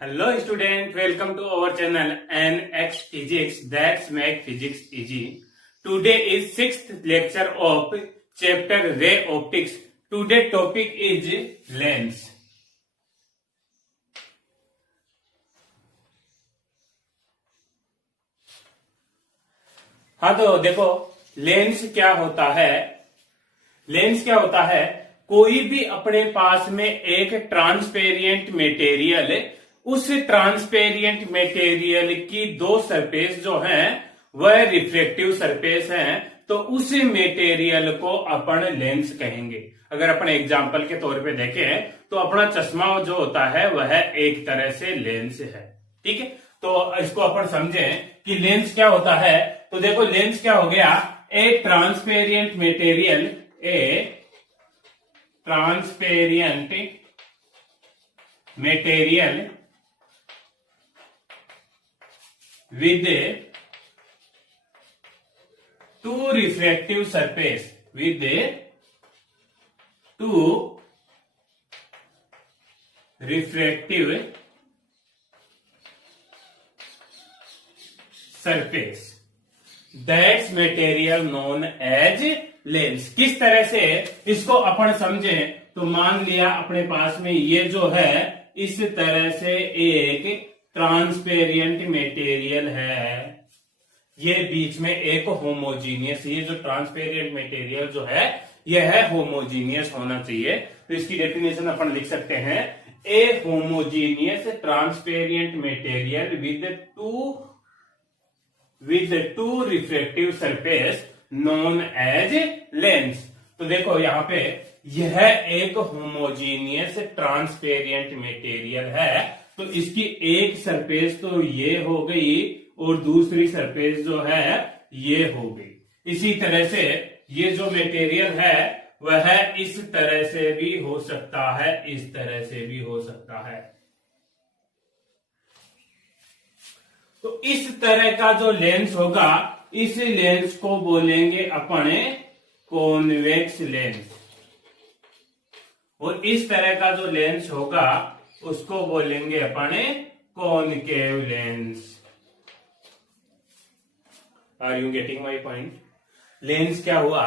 Hello student, welcome to our channel NX Physics that's make physics easy. Today is sixth lecture of chapter Ray Optics. Today topic is lens. हाँ तो देखो lens क्या होता है। Lens क्या होता है, कोई भी अपने पास में एक ट्रांसपेरेंट मटेरियल, उस ट्रांसपेरेंट मटेरियल की दो सरफेस जो हैं वह रिफ्लेक्टिव सरफेस हैं, तो उस मटेरियल को अपन लेंस कहेंगे। अगर अपन एग्जांपल के तौर पे देखें तो अपना चश्मा जो होता है वह एक तरह से लेंस है। ठीक है, तो इसको अपन समझें कि लेंस क्या होता है। तो देखो लेंस क्या हो गया, ए transparent material, A transparent material with two refractive surface, with two refractive surface, that's material known as lens। किस तरह से इसको अपन समझें तो मान लिया अपने पास में ये जो है इस तरह से एक ट्रांसपेरेंट मटेरियल है, ये बीच में एक होमोजीनियस, ये जो ट्रांसपेरेंट मटेरियल जो है यह है होमोजीनियस होना चाहिए। तो इसकी डेफिनेशन अपन लिख सकते हैं, a homogeneous transparent material with two reflective surface known as lens. तो देखो यहां पे यह एक होमोजीनियस ट्रांसपेरेंट मटेरियल है, तो इसकी एक सरफेस तो ये हो गई और दूसरी सरफेस जो है ये हो गई। इसी तरह से ये जो मटेरियल है वह इस तरह से भी हो सकता है, इस तरह से भी हो सकता है। तो इस तरह का जो लेंस होगा इस लेंस को बोलेंगे अपन कॉन्वेक्स लेंस, और इस तरह का जो लेंस होगा उसको बोलेंगे अपन concave lens. Are you getting my point? Lens क्या हुआ,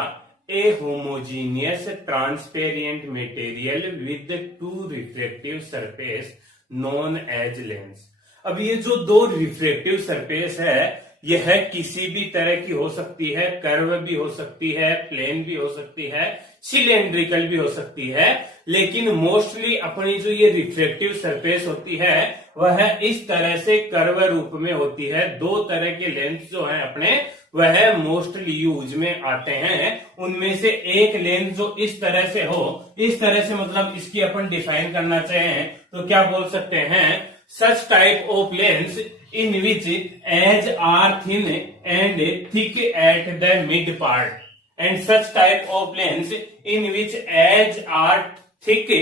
a homogeneous transparent material with two reflective surface known as lens. अब ये जो दो रिफ्लेक्टिव सरफेस है यह किसी भी तरह की हो सकती है, कर्व भी हो सकती है, प्लेन भी हो सकती है, सिलेंड्रिकल भी हो सकती है, लेकिन मोस्टली अपनी जो ये रिफ्लेक्टिव सरफेस होती है वह इस तरह से कर्व रूप में होती है। दो तरह के लेंस जो हैं अपने वह मोस्टली यूज में आते हैं, उनमें से एक लेंस जो इस तरह से हो, इस तरह से मतलब इसकी अपन डिफाइन करना चाहें तो क्या बोल सकते हैं, such type of lens in which edge are thin and thick at the mid part, and such type of lens in which edge are thick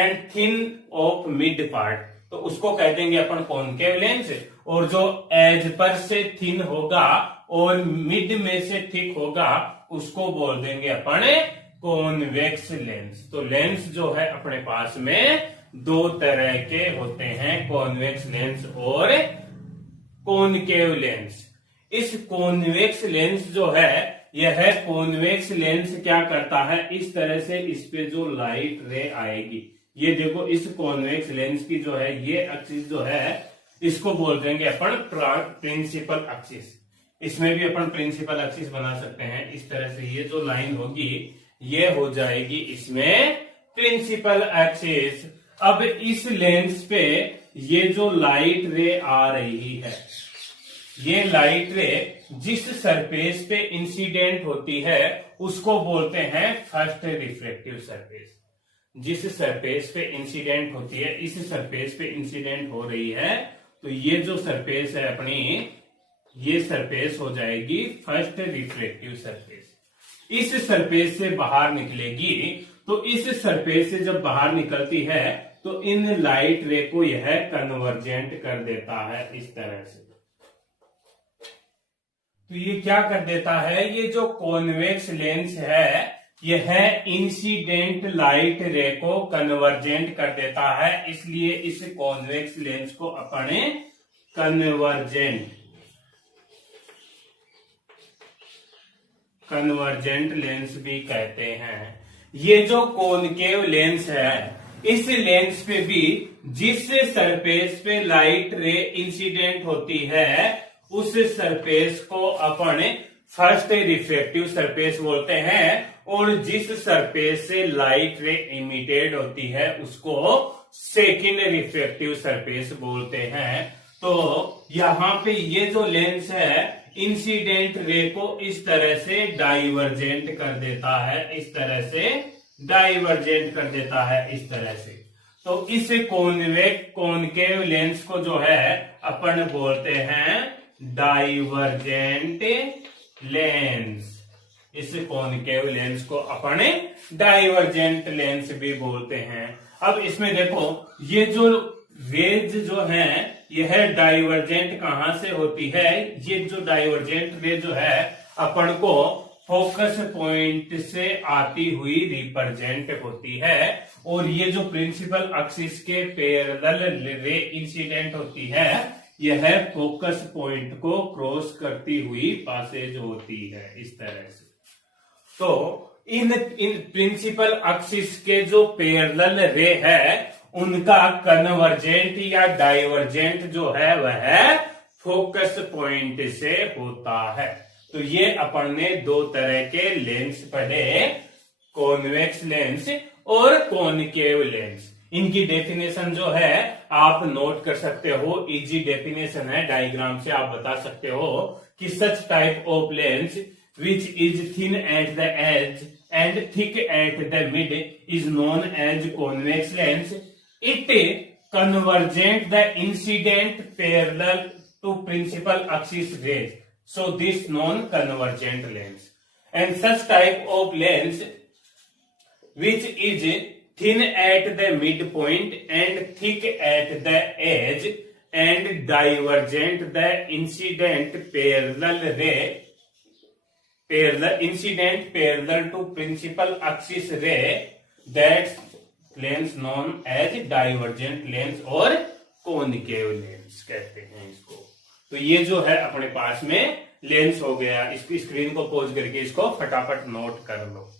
and thin of mid part, तो उसको कह देंगे अपन कॉनकेव लेंस। और जो as per से thin होगा और mid में से थिक होगा उसको बोल देंगे अपन कॉन्वेक्स लेंस। तो लेंस जो है अपने पास में दो तरह के होते हैं, कॉन्वेक्स लेंस और कॉनकेव लेंस। इस कॉन्वेक्स लेंस जो है यह कॉन्वेक्स लेंस क्या करता है, इस तरह से इस पे जो लाइट रे आएगी, ये देखो इस कॉन्वेक्स लेंस की जो है ये एक्सिस जो है इसको बोल देंगे अपन प्रिंसिपल एक्सिस। इसमें भी अपन प्रिंसिपल एक्सिस बना सकते हैं। इस तरह से ये जो लाइन होगी ये हो जाएगी इसमें प्रिंसिपल एक्सिस। अब इस लेंस पे ये जो लाइट रे आ रही है, ये लाइट रे जिस सरफेस पे इंसिडेंट होती है उसको बोलते हैं फर्स्ट रिफ्लेक्टिव सरफेस। जिस सरफेस पे इंसिडेंट होती है, इस सरफेस पे इंसिडेंट हो रही है, तो ये जो सरफेस है अपनी, ये सरफेस हो जाएगी फर्स्ट रिफ्लेक्टिव सरफेस। इस सरफेस से बाहर निकलेगी, तो इस सरफेस से जब बाहर निकलती है तो इन लाइट रे को यह कन्वर्जेंट कर देता है इस तरह से। तो ये क्या कर देता है, ये जो कॉन्वेक्स लेंस है यह इंसिडेंट लाइट रे को कन्वर्जेंट कर देता है, इसलिए इस कॉन्वेक्स लेंस को अपने कन्वर्जेंट लेंस भी कहते हैं। ये जो कॉनकेव लेंस है, इस लेंस पे भी जिस सरफेस पे लाइट रे इंसिडेंट होती है उस सरफेस को अपन फर्स्ट रिफ्लेक्टिव सरफेस बोलते हैं, और जिस सरफेस से लाइट रे इमिटेड होती है उसको सेकेंड रिफ्लेक्टिव सरफेस बोलते हैं। तो यहाँ पे ये जो लेंस है इंसिडेंट रे को इस तरह से डाइवर्जेंट कर देता है, इस तरह से डाइवर्जेंट कर देता है, इस तरह से। तो इस कॉनकेव लेंस को जो है अपन बोलते हैं डाइवर्जेंट लेंस। इस कॉनकेव लेंस को अपन डाइवर्जेंट लेंस भी बोलते हैं। अब इसमें देखो ये जो रेज जो है यह डाइवर्जेंट कहां से होती है, ये जो डाइवर्जेंट रे जो है अपन को फोकस पॉइंट से आती हुई रिप्रेजेंट होती है, और ये जो प्रिंसिपल एक्सिस के पैरेलल रे इंसिडेंट होती है यह फोकस पॉइंट को क्रॉस करती हुई पासेज होती है, इस तरह से। तो इन प्रिंसिपल एक्सिस के जो पैरेलल रे है उनका कन्वर्जेंट या डाइवर्जेंट जो है वह फोकस पॉइंट से होता है। तो ये अपन ने दो तरह के लेंस पढ़े, कॉन्वेक्स लेंस और कॉनकेव लेंस। इनकी डेफिनेशन जो है आप नोट कर सकते हो, इजी डेफिनेशन है, डायग्राम से आप बता सकते हो कि such type of lens which is thin at the edge and thick at the mid is known as convex lens. It convergent the incident parallel to principal axis rays, so this known convergent lens. And such type of lens which is thin at the midpoint and thick at the edge and divergent the incident parallel to principal axis ray, that lens known as divergent lens और concave lens कहते हैं इसको। तो ये जो है अपने पास में लेंस हो गया। इसकी स्क्रीन को पॉज करके इसको फटाफट नोट कर लो।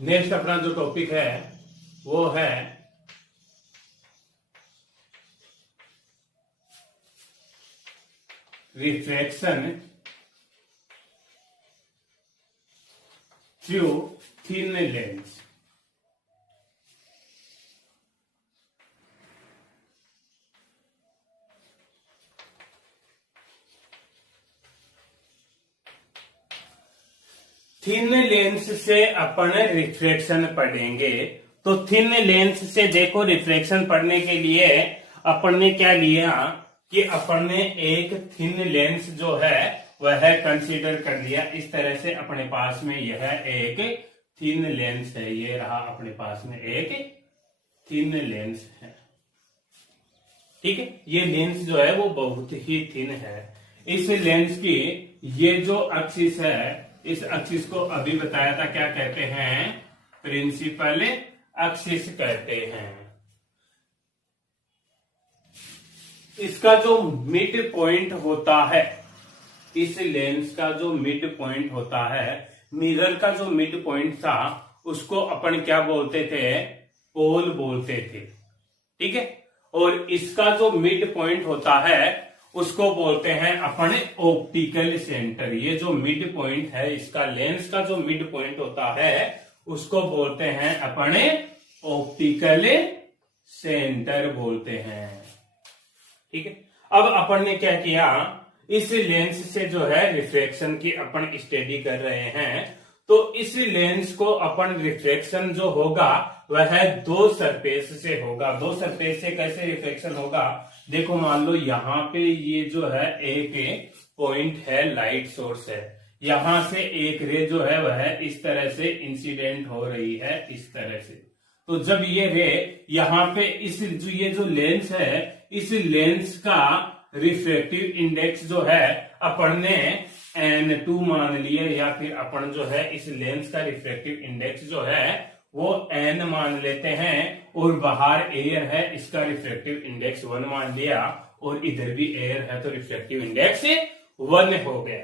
नेक्स्ट अपना जो टॉपिक है वो है refraction through thin lens. Thin lens से अपन रिफ्रैक्शन पढ़ेंगे। तो थिन लेंस से देखो रिफ्रैक्शन पढ़ने के लिए अपन ने क्या लिया कि अपन ने एक थिन लेंस जो है वह कंसीडर कर लिया। इस तरह से अपने पास में यह एक थिन लेंस है, ये रहा अपने पास में एक थिन लेंस है, ठीक है। ये लेंस जो है वो बहुत ही थिन है। इस लेंस की ये जो एक्सिस है, इस एक्सिस को अभी बताया था क्या कहते हैं, प्रिंसिपल एक्सिस कहते हैं। इसका जो मिड पॉइंट होता है, इस लेंस का जो मिड पॉइंट होता है, मिरर का जो मिड पॉइंट था उसको अपन क्या बोलते थे, पोल बोलते थे, ठीक है। और इसका जो मिड पॉइंट होता है उसको बोलते हैं अपन ऑप्टिकल सेंटर। ये जो मिड पॉइंट है इसका, लेंस का जो मिड पॉइंट होता है उसको बोलते हैं अपन ऑप्टिकल सेंटर बोलते हैं, ठीक है। अब अपन ने क्या किया, इस लेंस से जो है रिफ्रैक्शन की अपन स्टडी कर रहे हैं। तो इस लेंस को अपन रिफ्रैक्शन जो होगा वह दो सरफेस से होगा। दो सरफेस से कैसे रिफ्रैक्शन होगा, देखो मान लो यहाँ पे ये जो है एक पॉइंट है, लाइट सोर्स है, यहां से एक रे जो है वह इस तरह से इंसिडेंट हो रही है, इस तरह से। तो जब ये रे यहाँ पे ये जो लेंस है, इस लेंस का रिफ्रैक्टिव इंडेक्स जो है अपन ने N2 मान लिया, या फिर अपन जो है इस लेंस का रिफ्रैक्टिव इंडेक्स जो है वो N मान लेते हैं, और बाहर एयर है, इसका रिफ्रैक्टिव इंडेक्स 1 मान लिया, और इधर भी एयर है तो रिफ्रैक्टिव इंडेक्स 1 हो गया।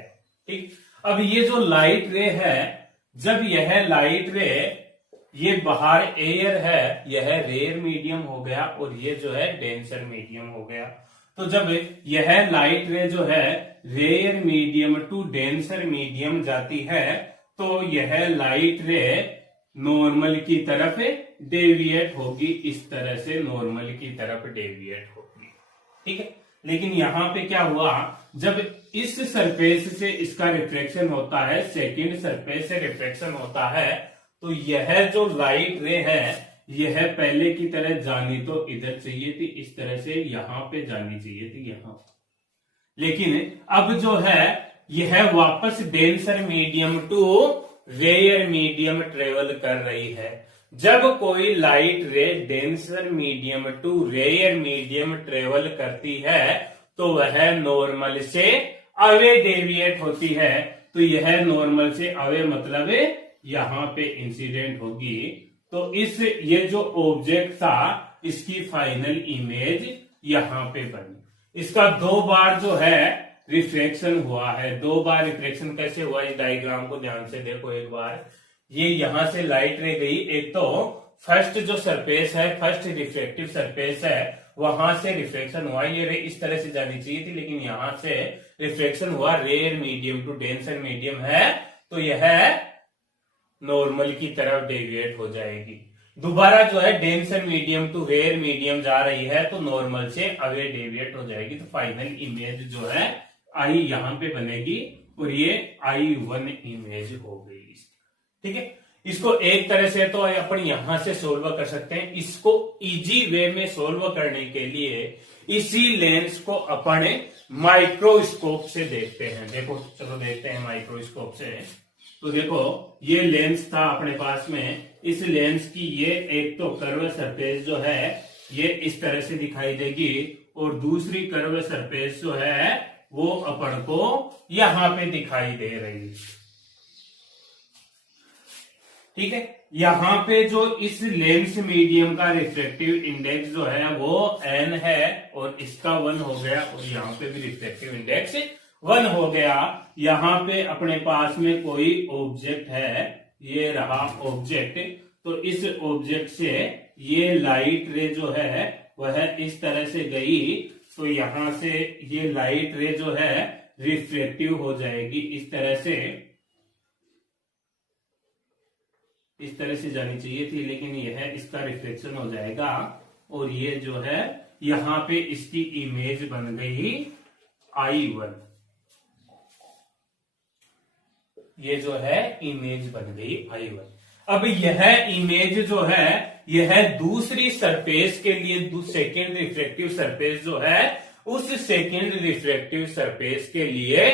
ठीक, अब ये जो लाइट रे है, जब यह लाइट रे, ये बाहर एयर है, यह रेयर मीडियम हो गया, और ये जो है डेंसर मीडियम हो गया। तो जब यह लाइट रे जो है rare medium to denser medium जाती है, तो यह लाइट रे नॉर्मल की तरफ डेविएट होगी, इस तरह से नॉर्मल की तरफ डेविएट होगी। ठीक है, लेकिन यहां पे क्या हुआ, जब इस सरफेस से इसका रिफ्लेक्शन होता है, सेकंड सरफेस से रिफ्लेक्शन होता है, तो यह जो लाइट रे है यह पहले की तरह जानी तो इधर चाहिए थी, इस तरह से यहां पे जानी चाहिए थी, यहां। लेकिन अब जो है यह वापस denser medium to rare medium travel कर रही है। जब कोई light ray denser medium to rare medium travel करती है तो वह नॉर्मल से अवे डेविएट होती है। तो यह नॉर्मल से अवे मतलब यहां पे इंसिडेंट होगी। तो ये जो ऑब्जेक्ट था इसकी फाइनल इमेज यहां पे बनी। इसका 2 बार जो है रिफ्लेक्शन हुआ है। 2 बार रिफ्लेक्शन कैसे हुआ, इस डायग्राम को ध्यान से देखो एक बार। ये यहां से लाइट रे गई, एक तो फर्स्ट जो सरफेस है, फर्स्ट रिफ्लेक्टिव सरफेस है, वहां से रिफ्लेक्शन हुआ। ये रे इस तरह से जानी चाहिए थी, लेकिन यहां से रिफ्लेक्शन हुआ, rare medium to denser medium है, तो यह नॉर्मल की तरफ डेविएट हो जाएगी। दोबारा जो है denser medium to rare medium जा रही है, तो नॉर्मल से अवे डेविएट हो जाएगी। तो फाइनल इमेज जो है आई यहां पे बनेगी, और ये I1 इमेज हो गई। ठीक है, इसको एक तरह से तो अपन यहां से सोल्व कर सकते हैं। इसको इजी वे में सोल्व करने के लिए इसी लेंस को अपन माइक्रोस्कोप से देखते हैं। देखो, चलो देखते हैं माइक्रोस्कोप से। तो देखो, ये लेंस था अपने पास में। इस लेंस की ये एक तो कर्व सरफेस जो है ये इस तरह से दिखाई देगी, और दूसरी कर्व सरफेस जो है वो अपन को यहां पे दिखाई दे रही है। ठीक है, यहां पे जो इस लेंस मीडियम का रिफ्लेक्टिव इंडेक्स जो है वो N है, और इसका 1 हो गया, और यहाँ पे भी रिफ्लेक्टिव इंडेक्स 1 हो गया। यहां पे अपने पास में कोई ऑब्जेक्ट है, ये रहा ऑब्जेक्ट। तो इस ऑब्जेक्ट से ये लाइट रे जो है वह इस तरह से गई, तो यहां से ये लाइट रे जो है रिफ्लेक्टिव हो जाएगी, इस तरह से जानी चाहिए थी, लेकिन यह इसका रिफ्लेक्शन हो जाएगा, और ये जो है यहां पे इसकी इमेज बन गई I1। ये जो है इमेज बन गई I1। अब यह इमेज जो है यह दूसरी सरफेस के लिए, सेकेंड रिफ्लेक्टिव सरफेस जो है, उस सेकेंड रिफ्लेक्टिव सरफेस के लिए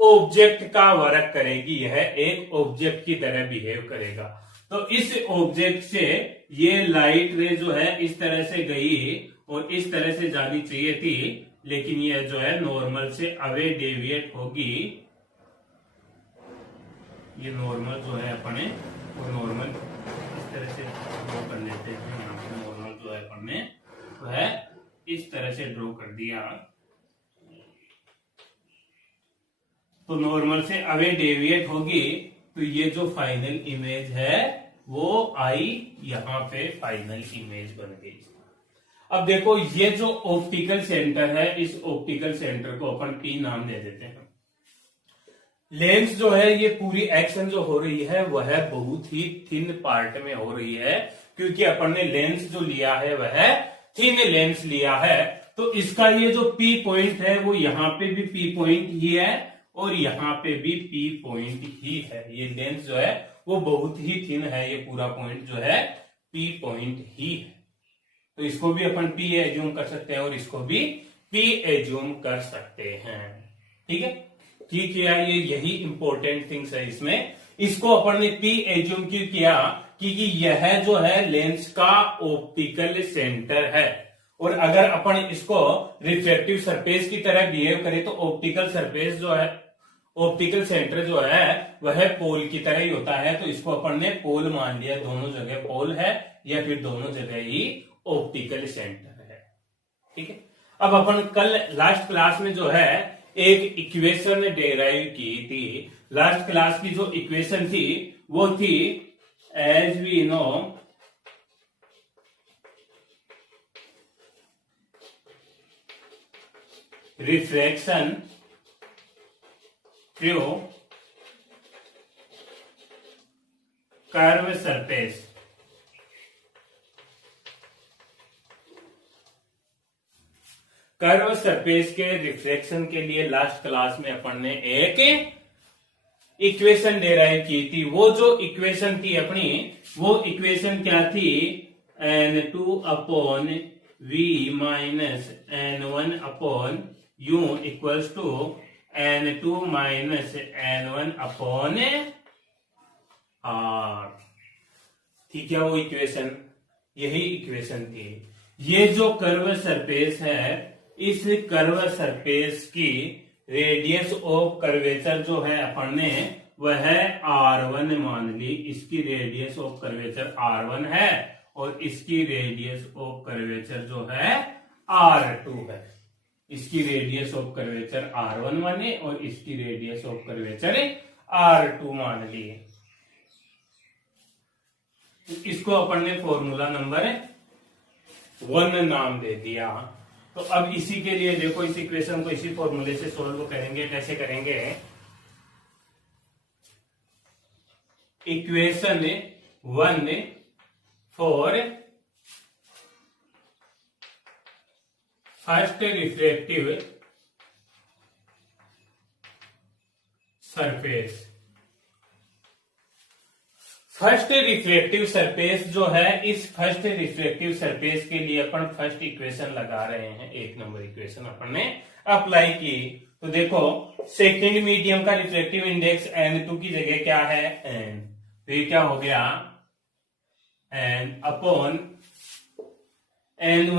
ऑब्जेक्ट का वर्क करेगी। यह एक ऑब्जेक्ट की तरह बिहेव करेगा। तो इस ऑब्जेक्ट से ये लाइट रे जो है इस तरह से गई, और इस तरह से जानी चाहिए थी, लेकिन यह जो है नॉर्मल से अवे डेविएट होगी। ये नॉर्मल जो है अपने, वो नॉर्मल इस तरह से ड्रॉ कर लेते हैं। यहाँ पे नॉर्मल जो है अपन ने वह इस तरह से ड्रॉ कर दिया, तो नॉर्मल से अवे डेविएट होगी। तो ये जो फाइनल इमेज है वो आई यहां पे फाइनल इमेज बन गई। अब देखो, ये जो ऑप्टिकल सेंटर है, इस ऑप्टिकल सेंटर को अपन P नाम दे देते हैं। लेंस जो है ये पूरी एक्शन जो हो रही है वह बहुत ही थिन पार्ट में हो रही है, क्योंकि अपन ने लेंस जो लिया है वह थिन लेंस लिया है। तो इसका ये जो P पॉइंट है वो यहाँ पे भी P पॉइंट ही है, और यहाँ पे भी P पॉइंट ही है। ये लेंस जो है वो बहुत ही थिन है, ये पूरा पॉइंट जो है P पॉइंट ही है। तो इसको भी अपन P एज्यूम कर सकते हैं, और इसको भी P एज्यूम कर सकते हैं। ठीक है, ठीक है, ये यही इंपॉर्टेंट थिंग्स है इसमें। इसको अपन ने पी एज्यूम क्यों किया, क्योंकि यह जो है लेंस का ऑप्टिकल सेंटर है, और अगर अपन इसको रिफ्लेक्टिव सरफेस की तरह बिहेव करें तो ऑप्टिकल सरफेस जो है, ऑप्टिकल सेंटर जो है वह पोल की तरह ही होता है। तो इसको अपन ने पोल मान लिया, दोनों जगह पोल है या फिर दोनों जगह ही ऑप्टिकल सेंटर है। ठीक है, अब अपन कल लास्ट क्लास में जो है एक इक्वेशन डेराइव की थी। लास्ट क्लास की जो इक्वेशन थी वो थी as we know reflection through curve surface. Curve surface के रिफ्लेक्शन के लिए लास्ट क्लास में अपन ने एक इक्वेशन डेराइव की थी। वो जो इक्वेशन थी अपनी, वो इक्वेशन क्या थी, n2 upon v minus n1 upon u equals to n2 minus n1 upon r। ठीक है, वो इक्वेशन, यही इक्वेशन थी। ये जो कर्व सरफेस है, इस कर्व सरफेस की रेडियस ऑफ कर्वेचर जो है अपन ने वह r1 मान ली। इसकी रेडियस ऑफ कर्वेचर r1 है और इसकी रेडियस ऑफ कर्वेचर जो है r2 है। इसकी रेडियस ऑफ कर्वेचर r1 माने और इसकी रेडियस ऑफ कर्वेचर r2 मान ली। इसको अपन ने फॉर्मूला नंबर 1 नाम दे दिया। तो अब इसी के लिए देखो, इस इक्वेशन को इसी फॉर्मूले से सोल्व करेंगे। कैसे करेंगे, equation 1 for first reflective surface. First reflective surface जो है, इस फर्स्ट रिफ्लेक्टिव सरफेस के लिए अपन फर्स्ट इक्वेशन लगा रहे हैं। 1 नंबर इक्वेशन अपन ने अप्लाई की। तो देखो, सेकंड मीडियम का रिफ्लेक्टिव इंडेक्स n2 की जगह क्या है, n। तो ये क्या हो गया, n upon n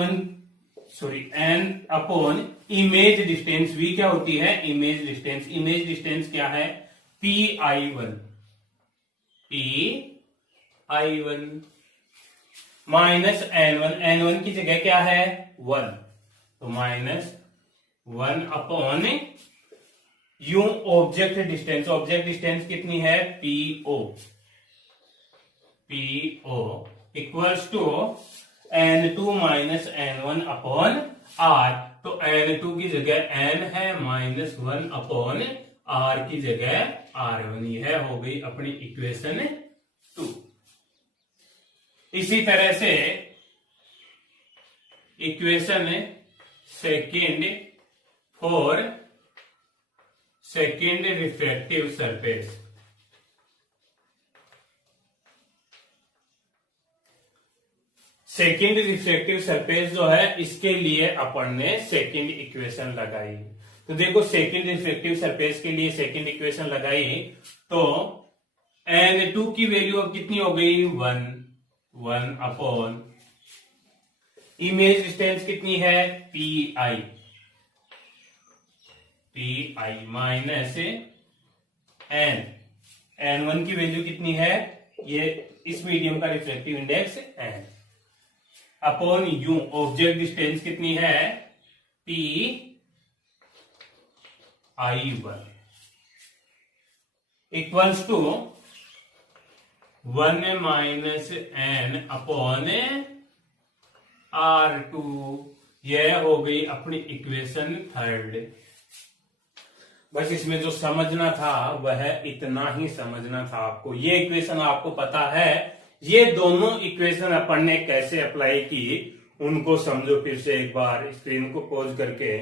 upon image distance. v क्या होती है, इमेज डिस्टेंस। इमेज डिस्टेंस क्या है, pi1 माइनस n1 की जगह क्या है 1, तो minus 1 upon u object distance. Object distance कितनी है, PO equals to n2 minus n1 upon r। तो n2 की जगह n है, माइनस 1 अपॉन r की जगह r1। यह हो गई अपनी इक्वेशन 2। इसी तरह से equation second for second reflective surface. Second reflective surface जो है, इसके लिए अपन ने सेकेंड इक्वेशन लगाई। तो देखो, सेकेंड रिफ्लेक्टिव सरफेस के लिए सेकेंड इक्वेशन लगाई तो n2 की वैल्यू अब कितनी हो गई, 1 अपॉन इमेज डिस्टेंस कितनी है, pi माइनस n1 की वैल्यू कितनी है, ये इस मीडियम का reflective index n upon u। Object distance कितनी है, pi1 equals to 1 minus n upon r2। यह हो गई अपनी इक्वेशन थर्ड। बस इसमें जो समझना था वह इतना ही समझना था आपको। ये इक्वेशन आपको पता है, ये दोनों इक्वेशन अपन ने कैसे अप्लाई की उनको समझो फिर से एक बार, स्क्रीन को पॉज करके।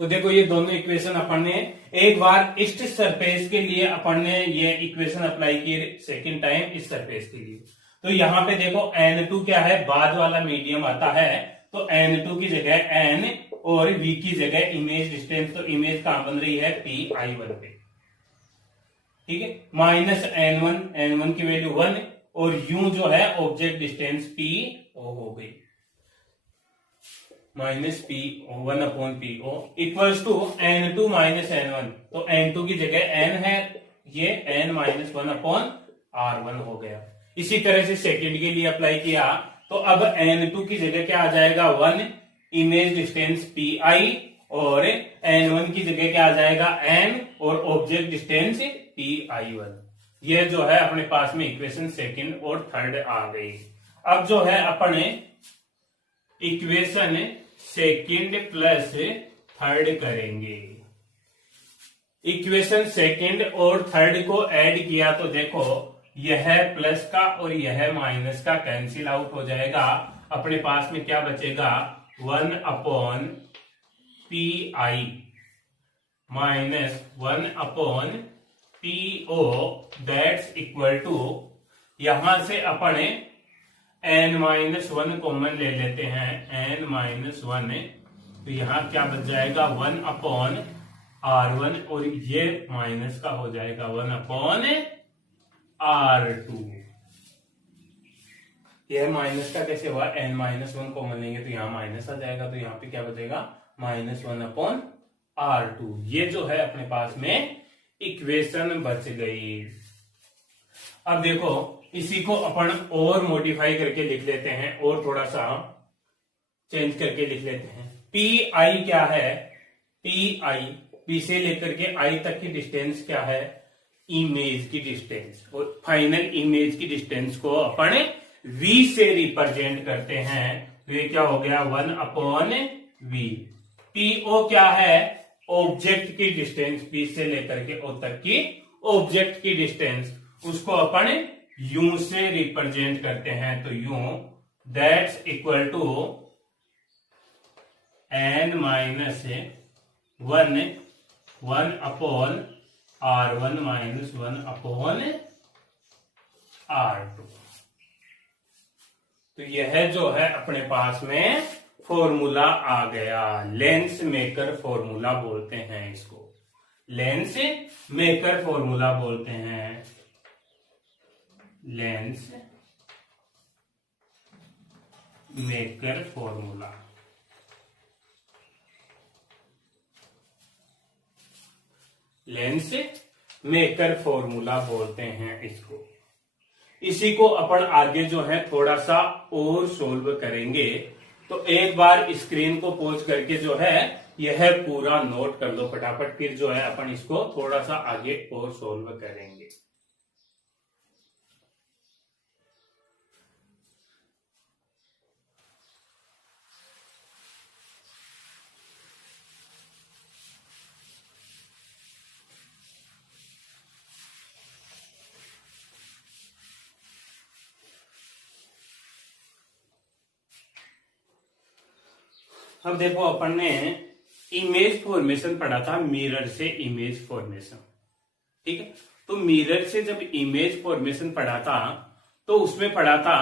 तो देखो, ये दोनों इक्वेशन अपन ने एक बार इस सरफेस के लिए अपन ने ये इक्वेशन अप्लाई की, सेकंड टाइम इस सरफेस के लिए। तो यहां पे देखो n2 क्या है, बाद वाला मीडियम आता है, तो n2 की जगह n और v की जगह इमेज डिस्टेंस, तो इमेज कहां बन रही है pi1 पे, ठीक है। माइनस n1 की वैल्यू 1 और u जो है ऑब्जेक्ट डिस्टेंस po हो गई, minus p1 upon po equals to n2 minus n1, तो n2 की जगह n है, ये n माइनस 1 अपॉन r1 हो गया। इसी तरह से सेकंड के लिए अप्लाई किया, तो अब n2 की जगह क्या आ जाएगा 1, इमेज डिस्टेंस pi, और n1 की जगह क्या आ जाएगा n, और ऑब्जेक्ट डिस्टेंस pi1। यह जो है अपने पास में इक्वेशन सेकंड और थर्ड आ गई। अब जो है अपने इक्वेशन सेकंड प्लस थर्ड करेंगे। इक्वेशन सेकंड और थर्ड को ऐड किया तो देखो यह प्लस का और यह माइनस का कैंसिल आउट हो जाएगा। अपने पास में क्या बचेगा 1 upon pi minus 1 upon po, that's equal to, यहां से अपने n माइनस 1 कॉमन ले लेते हैं, n माइनस 1, तो यहां क्या बच जाएगा 1 अपॉन r1, और ये माइनस का हो जाएगा 1 अपॉन r2। यह माइनस का कैसे हुआ, n माइनस 1 कॉमन लेंगे तो यहां माइनस आ जाएगा, तो यहां पे क्या बचेगा माइनस 1 अपॉन r2। ये जो है अपने पास में इक्वेशन बच गई। अब देखो इसी को अपन और मॉडिफाई करके लिख लेते हैं, और थोड़ा सा चेंज करके लिख लेते हैं। pi क्या है, pi p से लेकर के i तक की डिस्टेंस क्या है, इमेज की डिस्टेंस, और फाइनल इमेज की डिस्टेंस को अपन v से रिप्रेजेंट करते हैं, तो ये क्या हो गया 1 अपॉन v। po क्या है, ऑब्जेक्ट की डिस्टेंस, p से लेकर के o तक की ऑब्जेक्ट की डिस्टेंस, उसको अपन u से रिप्रेजेंट करते हैं, तो u that's equal to n minus 1 upon r1 minus 1 upon r2। तो यह जो है अपने पास में फॉर्मूला आ गया। लेंस मेकर फॉर्मूला बोलते हैं इसको, लेंस मेकर फॉर्मूला बोलते हैं, lens maker formula. Lens maker formula बोलते हैं इसको। इसी को अपन आगे जो है थोड़ा सा और सोल्व करेंगे, तो एक बार स्क्रीन को पॉज करके जो है यह पूरा नोट कर लो फटाफट, फिर जो है अपन इसको थोड़ा सा आगे और सोल्व करेंगे। अब देखो अपन ने इमेज फॉर्मेशन पढ़ा था, मिरर से इमेज फॉर्मेशन, ठीक है। तो मिरर से जब इमेज फॉर्मेशन पढ़ा था तो उसमें पढ़ा था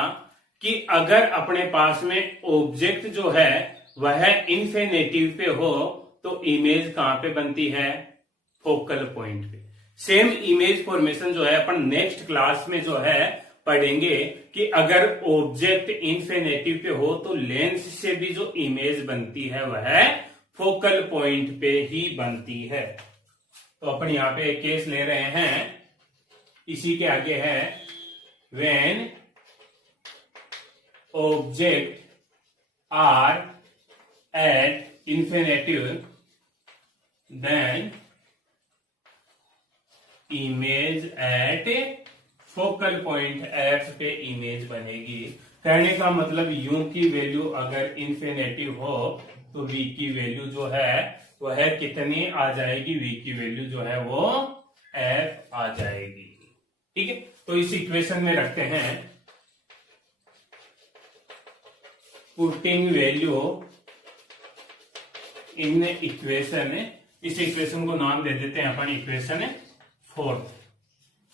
कि अगर अपने पास में ऑब्जेक्ट जो है वह इन्फिनेटिव पे हो तो इमेज कहां पे बनती है, फोकल पॉइंट पे। सेम इमेज फॉर्मेशन जो है अपन नेक्स्ट क्लास में जो है पढ़ेंगे कि अगर ऑब्जेक्ट इन्फिनेटिव पे हो तो लेंस से भी जो इमेज बनती है वह फोकल पॉइंट पे ही बनती है। तो अपन यहां पे एक केस ले रहे हैं, इसी के आगे है when object are at infinitive then image at focal point F पे इमेज बनेगी। कहने का मतलब u की वैल्यू अगर इन्फिनेटिव हो तो v की वैल्यू जो है वह कितनी आ जाएगी, v की वैल्यू जो है वो f आ जाएगी, ठीक है। तो इस इक्वेशन में रखते हैं पुटिंग वैल्यू इन इक्वेशन, इस इक्वेशन को नाम दे देते हैं अपन इक्वेशन 4,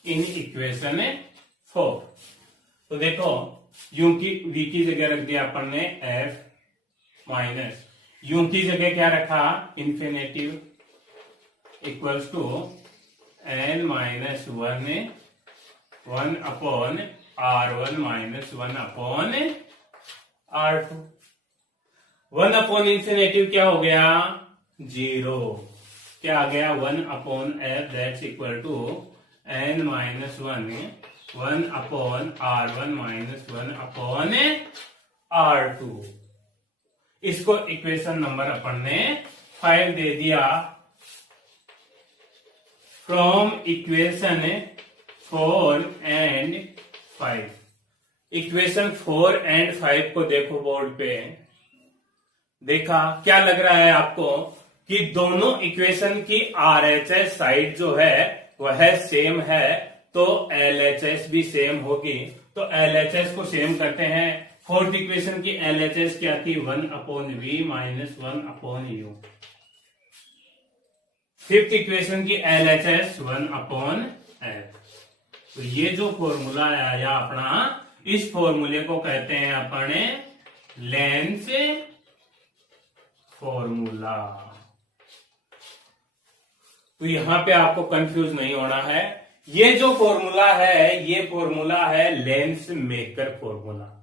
इन इक्वेशन 4। तो देखो u की v की जगह रख दिया अपन ने f माइनस यू की जगह क्या रखा, infinitive equals to n minus 1 upon R1 minus 1 upon R2। 1 upon infinitive क्या हो गया, 0। क्या आ गया, 1 upon f that's equal to n minus 1 upon R1 minus 1 upon R2। इसको इक्वेशन नंबर अपन ने 5 दे दिया। From equation 4 and 5, equation 4 and 5 को देखो बोर्ड पे, देखा क्या लग रहा है आपको कि दोनों इक्वेशन की RHS साइड जो है वह सेम है, तो LHS भी सेम होगी। तो LHS को सेम करते हैं। फोर्थ इक्वेशन की LHS क्या थी, 1 upon V minus 1 upon U। Fifth equation की LHS 1 अपॉन F। तो ये जो फॉर्मूला आया अपना, इस फॉर्मूले को कहते हैं अपने लेंस फॉर्मूला। तो यहां पे आपको कंफ्यूज नहीं होना है। ये जो फॉर्मूला है ये फॉर्मूला है लेंस मेकर फॉर्मूला।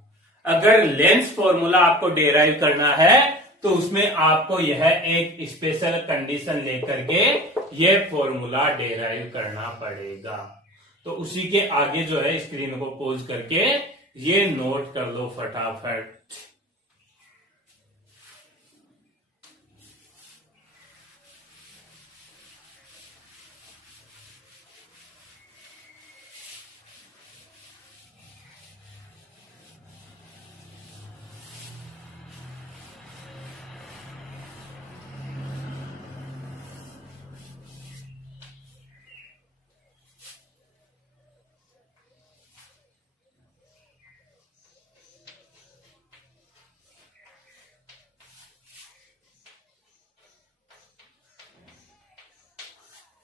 अगर लेंस फॉर्मूला आपको डेराइव करना है तो उसमें आपको यह एक स्पेशल कंडीशन लेकर के ये फॉर्मूला डेराइव करना पड़ेगा। तो उसी के आगे जो है स्क्रीन को पॉज करके ये नोट कर लो फटाफट।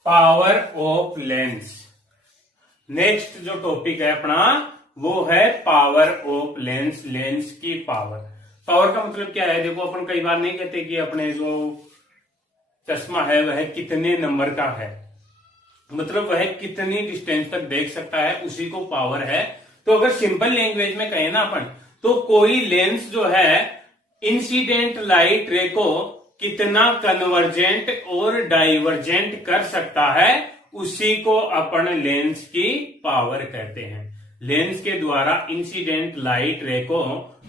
Power of lens. नेक्स्ट जो टॉपिक है अपना वो है पावर ऑफ लेंस, लेंस की पावर। पावर का मतलब क्या है, देखो अपन कई बार नहीं कहते कि अपने जो चश्मा है वह कितने नंबर का है, मतलब वह कितनी डिस्टेंस तक देख सकता है, उसी को पावर है। तो अगर सिंपल लैंग्वेज में कहें ना अपन, तो कोई लेंस जो है इंसिडेंट लाइट रे को कितना कन्वर्जेंट और डाइवर्जेंट कर सकता है, उसी को अपन लेंस की पावर कहते हैं। लेंस के द्वारा इंसिडेंट लाइट रे को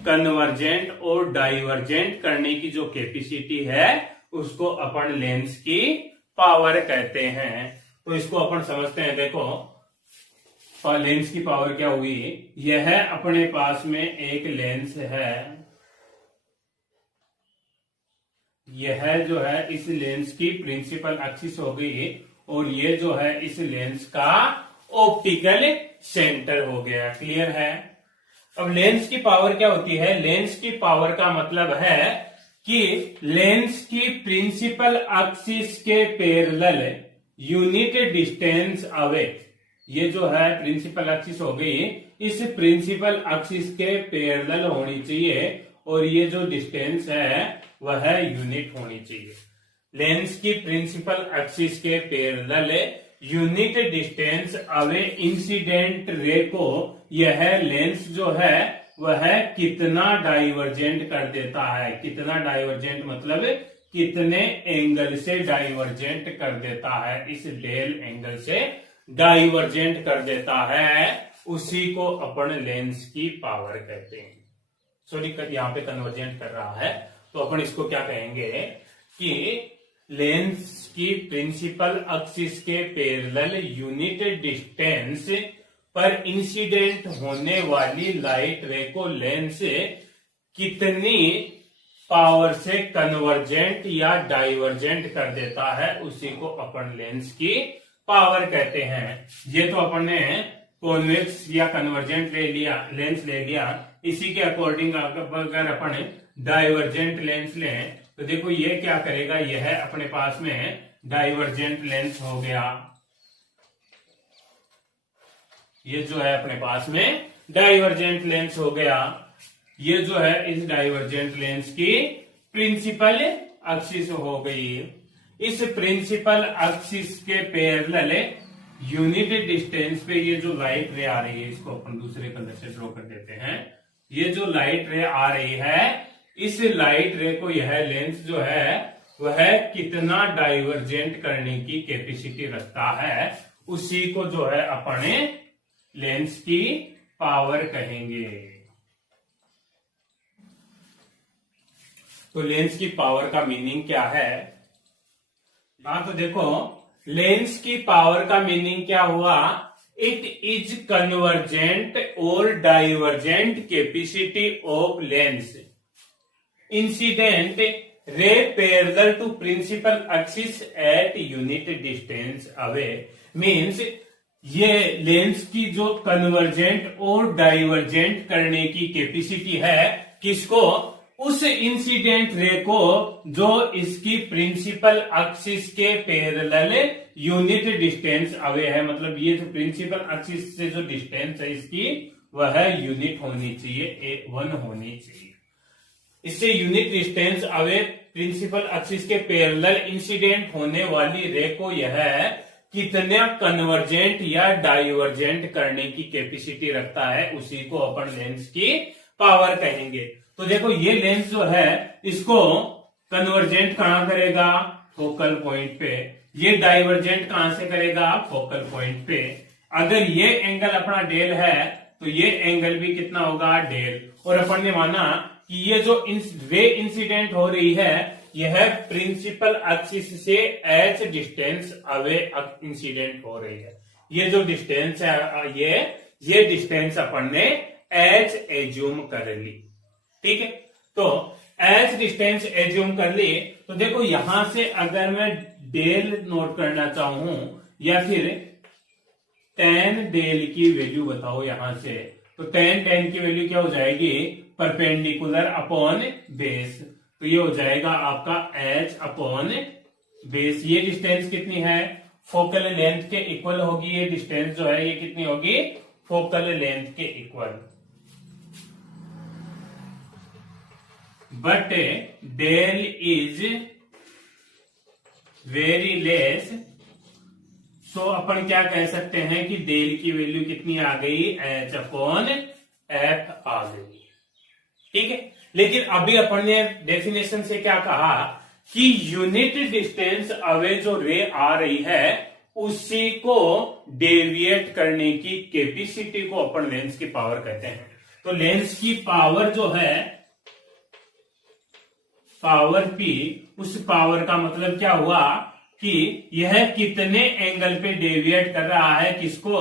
कन्वर्जेंट और डाइवर्जेंट करने की जो कैपेसिटी है उसको अपन लेंस की पावर कहते हैं। तो इसको अपन समझते हैं। देखो लेंस की पावर क्या हुई, यह अपने पास में एक लेंस है, यह जो है इस लेंस की प्रिंसिपल एक्सिस हो गई और ये जो है इस लेंस का ऑप्टिकल सेंटर हो गया। क्लियर है। अब लेंस की पावर क्या होती है, लेंस की पावर का मतलब है कि लेंस की प्रिंसिपल एक्सिस के पैरेलल यूनिट डिस्टेंस अवे, ये जो है प्रिंसिपल एक्सिस हो गई, इस प्रिंसिपल एक्सिस के पैरेलल होनी चाहिए और ये जो डिस्टेंस है वह यूनिट होनी चाहिए। लेंस की प्रिंसिपल एक्सिस के parallel unit distance away incident ray को यह लेंस जो है वह कितना डाइवर्जेंट कर देता है। कितना डाइवर्जेंट मतलब कितने एंगल से डाइवर्जेंट कर देता है, इस डेल एंगल से डाइवर्जेंट कर देता है, उसी को अपन लेंस की पावर कहते हैं। सॉरी यहाँ पे कन्वर्जेंट कर रहा है तो अपन इसको क्या कहेंगे कि लेंस की प्रिंसिपल एक्सिस के पैरेलल यूनिट डिस्टेंस पर इंसिडेंट होने वाली लाइट रे को लेंस कितनी पावर से कन्वर्जेंट या डाइवर्जेंट कर देता है, उसी को अपन लेंस की पावर कहते हैं। ये तो अपन ने कॉन्वेक्स या कन्वर्जेंट लेंस ले लिया। इसी के अकॉर्डिंग अगर अपन डाइवर्जेंट लेंस लें तो देखो ये क्या करेगा, यह अपने पास में डाइवर्जेंट लेंस हो गया। ये जो है अपने पास में डाइवर्जेंट लेंस हो गया। ये जो है इस डाइवर्जेंट लेंस की प्रिंसिपल एक्सिस हो गई। इस प्रिंसिपल एक्सिस के पैरेलल यूनिट डिस्टेंस पे ये जो लाइट रे आ रही है, इसको अपन दूसरे कलर से ड्रॉ कर देते हैं। ये जो लाइट रे आ रही है, इस लाइट रे को यह लेंस जो है वह कितना डाइवर्जेंट करने की कैपेसिटी रखता है, उसी को जो है अपने लेंस की पावर कहेंगे। तो लेंस की पावर का मीनिंग क्या है? तो देखो, लेंस की पावर का मीनिंग क्या हुआ? इट इज कन्वर्जेंट और divergent capacity of lens incident ray parallel to principal axis at unit distance away. Means ये लेंस की जो कन्वर्जेंट और डाइवर्जेंट करने की कैपेसिटी है, किसको? उस इंसिडेंट रे को जो इसकी प्रिंसिपल एक्सिस के पैरेलल यूनिट डिस्टेंस अवे है। मतलब ये जो प्रिंसिपल एक्सिस से जो डिस्टेंस है इसकी, वह यूनिट होनी चाहिए, 1 होनी चाहिए। इससे unit distance away principal axis के पैरेलल इंसिडेंट होने वाली रे को यह कितना कन्वर्जेंट या डाइवर्जेंट करने की कैपेसिटी रखता है, उसी को अपन लेंस की पावर कहेंगे। तो देखो, ये लेंस जो है इसको कन्वर्जेंट कहां करेगा? फोकल पॉइंट पे। ये डाइवर्जेंट कहां से करेगा? फोकल पॉइंट पे। अगर ये एंगल अपना डेल है तो ये एंगल भी कितना होगा? डेल। और अपन ने माना कि ये जो रे इंसिडेंट हो रही है, यह प्रिंसिपल एक्सिस से एच डिस्टेंस अवे इंसिडेंट हो रही है। ये जो डिस्टेंस है, ये डिस्टेंस अपन ने एच एज्यूम कर ली। ठीक है, तो एच डिस्टेंस एज्यूम कर ली। तो देखो, यहां से अगर मैं डेल नोट करना चाहूं या फिर tan डेल की वैल्यू बताओ यहां से, तो tan की वैल्यू क्या हो जाएगी? Perpendicular upon base. तो ये हो जाएगा आपका h अपॉन बेस। ये डिस्टेंस कितनी है? फोकल लेंथ के इक्वल होगी। ये डिस्टेंस जो है ये कितनी होगी? फोकल लेंथ के equal. But del is very less, so अपन क्या कह सकते हैं कि डेल की वैल्यू कितनी आ गई? h अपॉन एफ आ गई। ठीक है, लेकिन अभी अपन ने डेफिनेशन से क्या कहा कि यूनिट डिस्टेंस अवे जो रे आ रही है, उसी को डेविएट करने की कैपेसिटी को अपन लेंस की पावर कहते हैं। तो लेंस की पावर जो है, पावर P, उस पावर का मतलब क्या हुआ कि यह कितने एंगल पे डेविएट कर रहा है? किसको?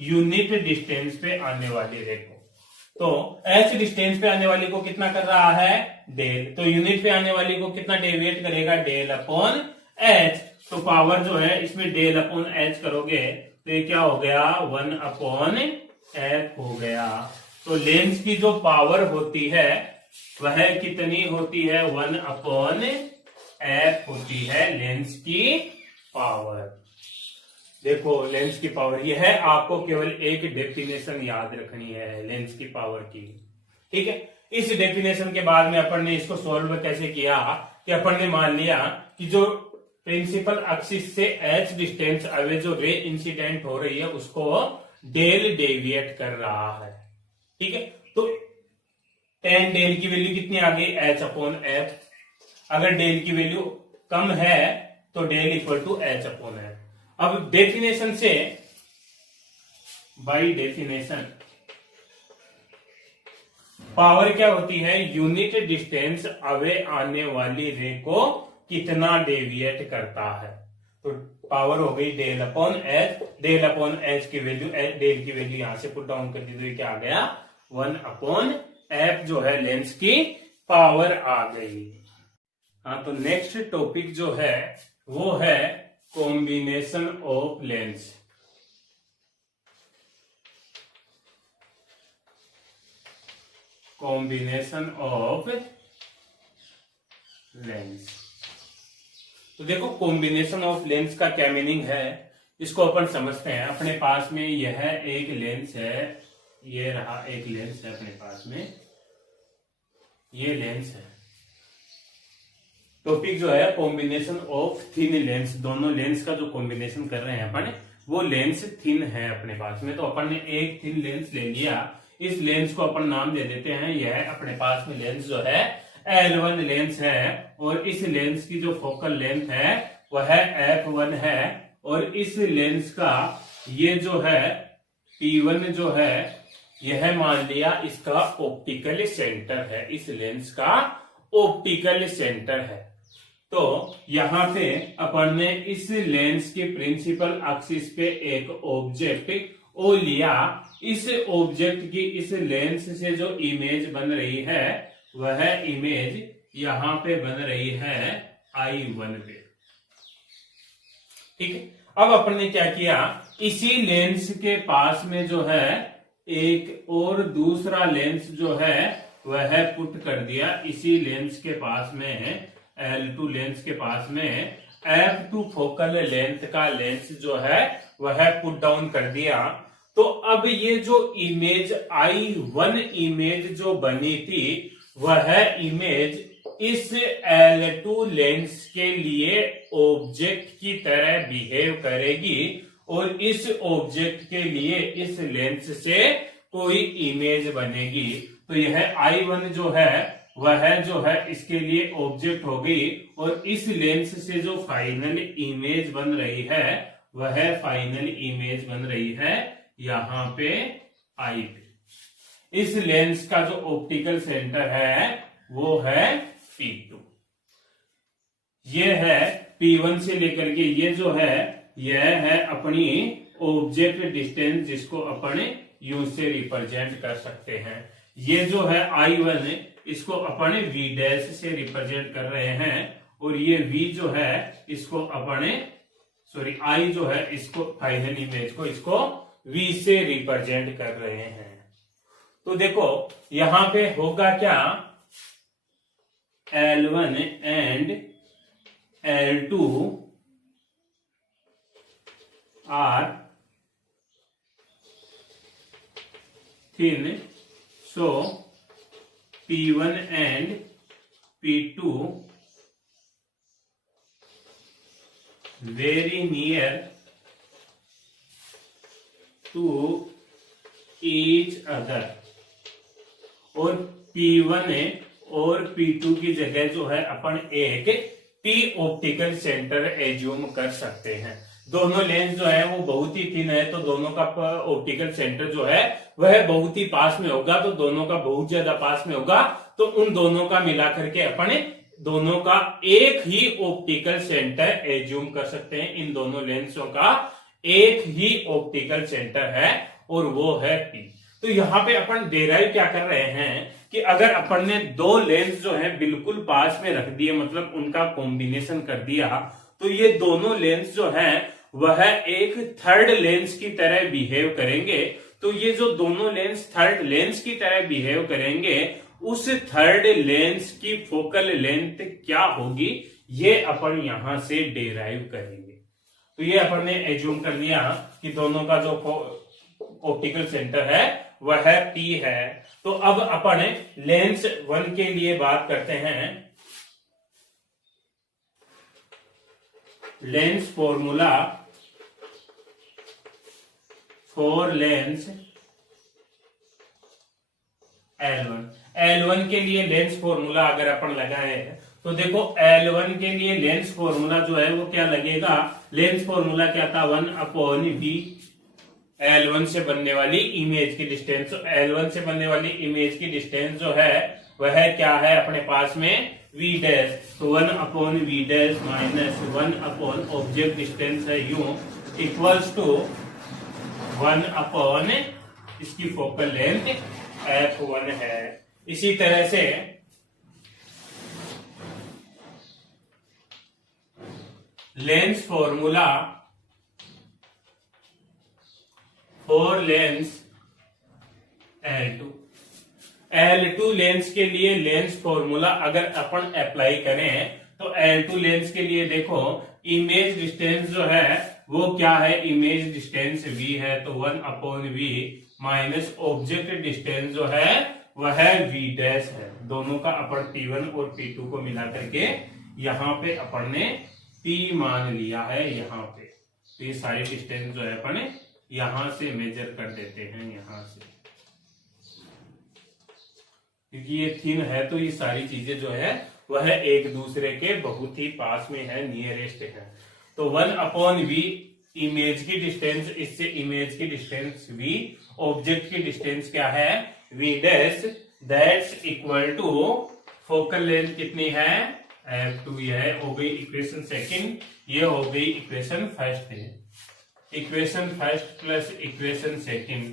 यूनिट डिस्टेंस पे आने वाली रे को। तो h डिस्टेंस पे आने वाली को कितना कर रहा है? डेल। तो यूनिट पे आने वाली को कितना डेविएट करेगा? Del upon h। तो पावर जो है इसमें डेल अपॉन h करोगे तो ये क्या हो गया? 1 अपॉन f हो गया। तो लेंस की जो पावर होती है वह कितनी होती है? 1 अपॉन f होती है लेंस की पावर। देखो, लेंस की पावर यह है, आपको केवल एक डेफिनेशन याद रखनी है लेंस की पावर की। ठीक है, इस डेफिनेशन के बाद में अपन ने इसको सॉल्व कैसे किया कि अपन ने मान लिया कि जो प्रिंसिपल एक्सिस से h डिस्टेंस अवे जो रे इंसिडेंट हो रही है, उसको डेल डेविएट कर रहा है। ठीक है, तो tan डेल की वैल्यू कितनी आ गई? h upon f। अगर डेल की वैल्यू कम है तो del equal to h upon f। अब डेफिनेशन से, बाय डेफिनेशन, पावर क्या होती है? यूनिट डिस्टेंस अवे आने वाली रे को कितना डेविएट करता है। तो पावर हो गई del upon H. Del upon H की वैल्यू, डेल की वैल्यू यहां से पुट डाउन कर दी तो क्या आ गया? 1 अपॉन एफ जो है लेंस की पावर आ गई। हाँ, तो नेक्स्ट टॉपिक जो है वो है combination of lens. Combination of lens. तो देखो, कॉम्बिनेशन ऑफ लेंस का क्या मीनिंग है, इसको अपन समझते हैं। अपने पास में यह एक लेंस है, ये रहा एक लेंस है अपने पास में, ये लेंस है। टॉपिक जो है कॉम्बिनेशन ऑफ थिन लेंस, दोनों लेंस का जो कॉम्बिनेशन कर रहे हैं अपन, वो लेंस थिन है अपने पास में। तो अपन ने एक थिन लेंस ले लिया, इस लेंस को अपन नाम दे देते हैं, यह अपने पास में लेंस जो है L1 लेंस है, और इस लेंस की जो फोकल लेंथ है वह f1 है, और इस लेंस का ये जो है P1 जो है यह मान लिया इसका ऑप्टिकल सेंटर है, इस लेंस का ऑप्टिकल सेंटर है। तो यहां पे अपन ने इस लेंस के प्रिंसिपल एक्सिस पे एक ऑब्जेक्ट ओ लिया, इस ऑब्जेक्ट की इस लेंस से जो इमेज बन रही है वह इमेज यहां पे बन रही है I1 पे। ठीक है, अब अपन ने क्या किया, इसी लेंस के पास में जो है एक और दूसरा लेंस जो है वह पुट कर दिया, इसी लेंस के पास में L2 लेंस के पास में f2 फोकल लेंथ का लेंस जो है वह पुट डाउन कर दिया। तो अब ये जो इमेज I1 इमेज जो बनी थी वह इमेज इस L2 लेंस के लिए ऑब्जेक्ट की तरह बिहेव करेगी, और इस ऑब्जेक्ट के लिए इस लेंस से कोई इमेज बनेगी। तो यह I1 जो है वह जो है इसके लिए ऑब्जेक्ट हो गई, और इस लेंस से जो फाइनल इमेज बन रही है वह फाइनल इमेज बन रही है यहां पे I पे। इस लेंस का जो ऑप्टिकल सेंटर है वो है P2, ये है P1 से लेकर के, ये जो है यह है अपनी ऑब्जेक्ट डिस्टेंस जिसको अपन U से रिप्रेजेंट कर सकते हैं। ये जो है I1 इसको अपन V डैश से रिप्रेजेंट कर रहे हैं, और ये V जो है इसको अपन I जो है इसको फाइनल इमेज को इसको V से रिप्रेजेंट कर रहे हैं। तो देखो यहां पे होगा क्या, L1 and L2 are thin, so P1 and P2 very near to each other, और P1 और P2 की जगह जो है अपन एक P ऑप्टिकल सेंटर एज्यूम कर सकते हैं। दोनों लेंस जो है वो बहुत ही थिन है, तो दोनों का ऑप्टिकल सेंटर जो है वह बहुत ही पास में होगा, तो दोनों का बहुत ज्यादा पास में होगा, तो उन दोनों का मिलाकर के अपन दोनों का एक ही ऑप्टिकल सेंटर एज्यूम कर सकते हैं। इन दोनों लेंसों का एक ही ऑप्टिकल सेंटर है और वो है P। तो यहाँ पे अपन डेराइव क्या कर रहे हैं कि अगर अपन ने दो लेंस जो है बिल्कुल पास में रख दिए, मतलब उनका कॉम्बिनेशन कर दिया, तो ये दोनों लेंस जो है वह एक थर्ड लेंस की तरह बिहेव करेंगे। तो ये जो दोनों लेंस थर्ड लेंस की तरह बिहेव करेंगे, उस थर्ड लेंस की फोकल लेंथ क्या होगी ये अपन यहां से डेराइव करेंगे। तो ये अपन ने एज्यूम कर लिया कि दोनों का जो ऑप्टिकल सेंटर है वह P है। तो अब अपन लेंस 1 के लिए बात करते हैं। Lens formula for Lenz L1 के लिए लेंस फॉर्मूला अगर अपन लगाए तो देखो L1 के लिए लेंस फॉर्मूला जो है वो क्या लगेगा, लेंस फॉर्मूला क्या था, 1/V L1 से बनने वाली इमेज की डिस्टेंस। L1 से बनने वाली इमेज की डिस्टेंस जो है वह क्या है अपने पास में V डैश, तो 1/V dash minus 1 object distance है U इक्वल्स टू 1 इसकी फोकल लेंथ f1 है। इसी तरह से lens formula for Lenz L2 lens के लिए लेंस फॉर्मूला अगर अपन अप्लाई करें तो L2 लेंस के लिए देखो इमेज डिस्टेंस जो है वो क्या है, इमेज डिस्टेंस V है, तो 1/V माइनस ऑब्जेक्ट डिस्टेंस जो है वह V डैश है। दोनों का अपन P1 और P2 को मिला करके यहाँ पे अपन ने T मान लिया है यहाँ पे, तो ये सारी डिस्टेंस जो है अपन यहां से मेजर कर देते हैं यहां से, क्योंकि ये थिन है तो ये सारी चीजें जो है वह एक दूसरे के बहुत ही पास में है, नियरेस्ट है। तो 1/v इमेज की डिस्टेंस, इससे इमेज की डिस्टेंस v, ऑब्जेक्ट की डिस्टेंस क्या है v dash, that's equal to focal length कितनी है f2, यह हो गई इक्वेशन सेकंड, ये हो गई इक्वेशन फर्स्ट है। Equation first plus equation second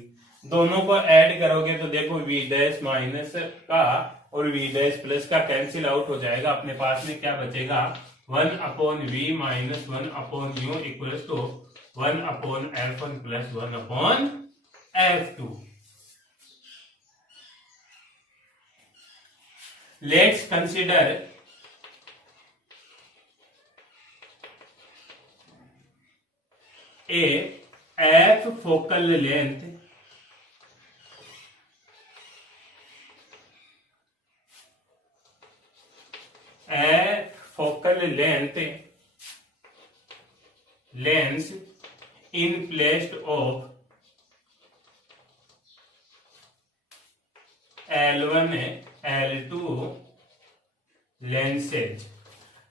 दोनों को ऐड करोगे तो देखो v डैश माइनस का और v डैश प्लस का कैंसिल आउट हो जाएगा, अपने पास में क्या बचेगा 1/v minus 1/u equal to 1/f1 plus 1/f2। Let's consider a f focal length length in place of L1 L2 lenses.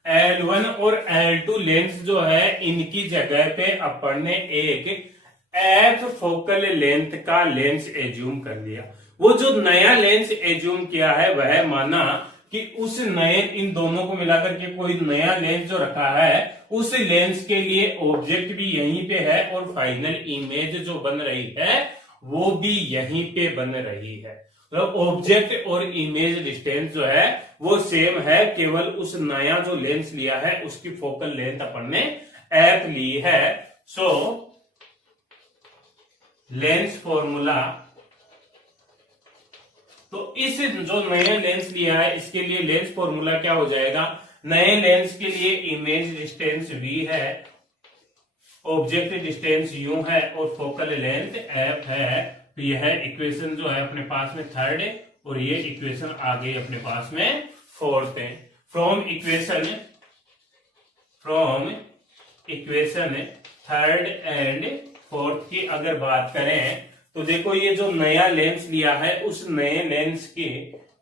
L1 और L2 लेंस जो है इनकी जगह पे अपन ने एक f फोकल लेंथ का लेंस एज्यूम कर लिया। वो जो नया लेंस एज्यूम किया है वह माना कि उस नए, इन दोनों को मिलाकर के कोई नया लेंस जो रखा है उस लेंस के लिए ऑब्जेक्ट भी यहीं पे है और फाइनल इमेज जो बन रही है वो भी यहीं पे बन रही है। तो ऑब्जेक्ट और इमेज डिस्टेंस जो है वो सेम है, केवल उस नया जो लेंस लिया है उसकी फोकल लेंथ अपन ने f ली है। सो लेंस फॉर्मूला, तो इस जो नया लेंस लिया है इसके लिए लेंस फॉर्मूला क्या हो जाएगा, नए लेंस के लिए इमेज डिस्टेंस v है, ऑब्जेक्ट डिस्टेंस u है और फोकल लेंथ f है। तो यह इक्वेशन जो है अपने पास में थर्ड है और ये इक्वेशन आ गई अपने पास में फोर्थ है। From equation third and fourth की अगर बात करें तो देखो ये जो नया लेंस लिया है उस नए लेंस की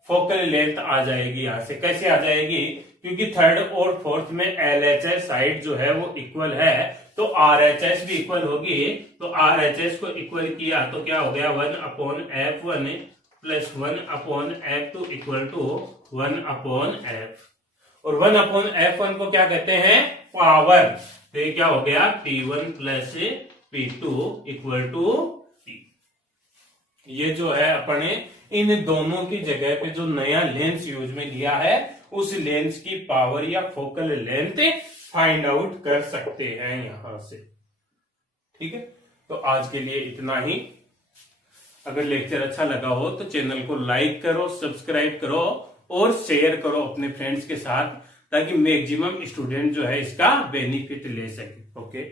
फोकल लेंथ आ जाएगी यहां से। कैसे आ जाएगी, क्योंकि थर्ड और फोर्थ में LHS साइड जो है वो इक्वल है तो RHS भी इक्वल होगी। तो RHS को इक्वल किया तो क्या हो गया 1/f1 plus 1/f2 equal to 1/f, और 1/f1 को क्या कहते हैं पावर। तो ये क्या हो गया P1 plus P2 equal to P। ये जो है अपने इन दोनों की जगह पे जो नया लेंस यूज में लिया है उस लेंस की पावर या फोकल लेंथ फाइंड आउट कर सकते हैं यहां से। ठीक है, तो आज के लिए इतना ही। अगर लेक्चर अच्छा लगा हो तो चैनल को लाइक करो, सब्सक्राइब करो और शेयर करो अपने फ्रेंड्स के साथ, ताकि मैक्सिमम स्टूडेंट जो है इसका बेनिफिट ले सके। ओके।